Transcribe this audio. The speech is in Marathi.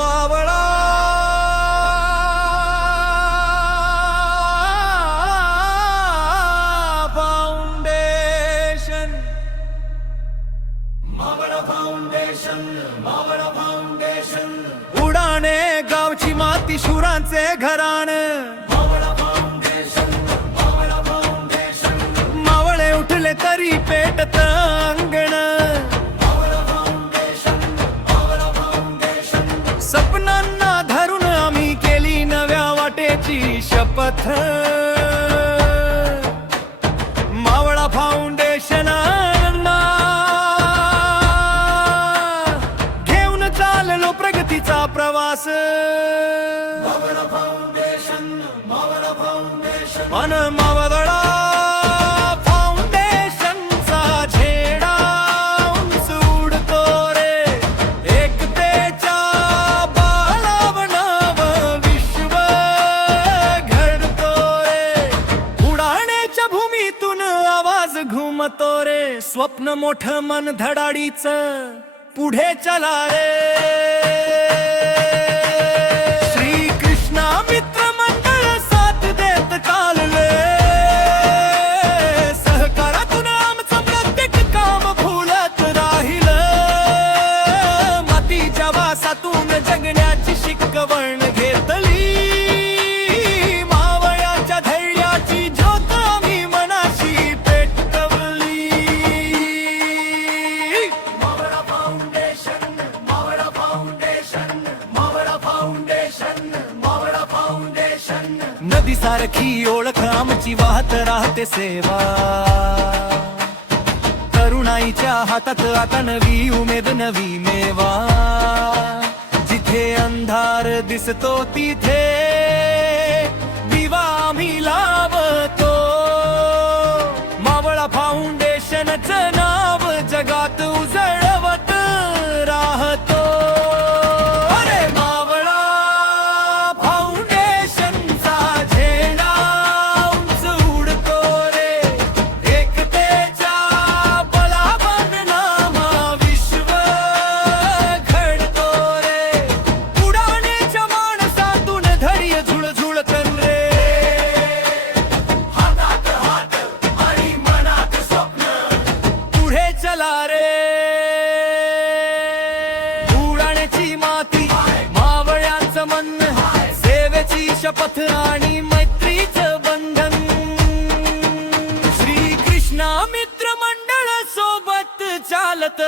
मावळा फाउंडेशन, मावळा फाउंडेशन, मावळा फाउंडेशन. उडाणे गावची माती शुरांचे घराण, मावळा फाउंडेशन, मावळा फाउंडेशन. मावळे उठले तरी पेटत अंगण, मावळा फाउंडेशन, मावळा फाउंडेशन. सपनांना धरून आम्ही केली नव्या वाटेची शपथ, मावळा फाउंडेशन घेऊन चाललो प्रगतीचा प्रवास. मावळा फाउंडेशन, मावळा फाउंडेशन. मन मावळा फाउंडेशनचा झेडा उंच उडतो रे, एकतेच्या बाळावनावर विश्व घडतो रे. उडाण्याच्या भूमीतून आवाज घुमतो रे, स्वप्न मोठं मन धडाडीचं पुढे चला रे. श्री कृष्णा मित्र मंडळ साथ देत चालले, सहकारातून आमचं प्रत्येक काम फुलत राहिलं. मातीच्या वासातून जगण्याची शिकवण घेतली, मावळ्याच्या धैर्याची ज्योत आम्ही मनाशी पेटवली. मावळा फाउंडेशन, मावळा फाउंडेशन, मावळा फाउंडेशन, मावळा फाउंडेशन. नदी सारखी ओळख आमची वाहत राहते सेवा, तरुणाईच्या हातात आता नवी उमेद नवी मेवा. जिथे अंधार दिसतो तिथे दिवा आम्ही लावतो, मावळा फाउंडेशनचं नाव जगात उजळवत राहतो. अरे मावळा फाउंडेशनचा झेंडा उंच उडतो रे, एकतेच्या बळावनामा विश्व घडतो रे. उडाण्याच्या माणसातून धैर्य झुळझुळतं रे, हातात हात आणि मनात स्वप्न पुढे चला रे. उडाण्याची माती, मावळ्यांचं मन, सेवेची शपथ आणि मैत्रीचं बंधन. श्री कृष्णा मित्र मंडळ सोबत चालत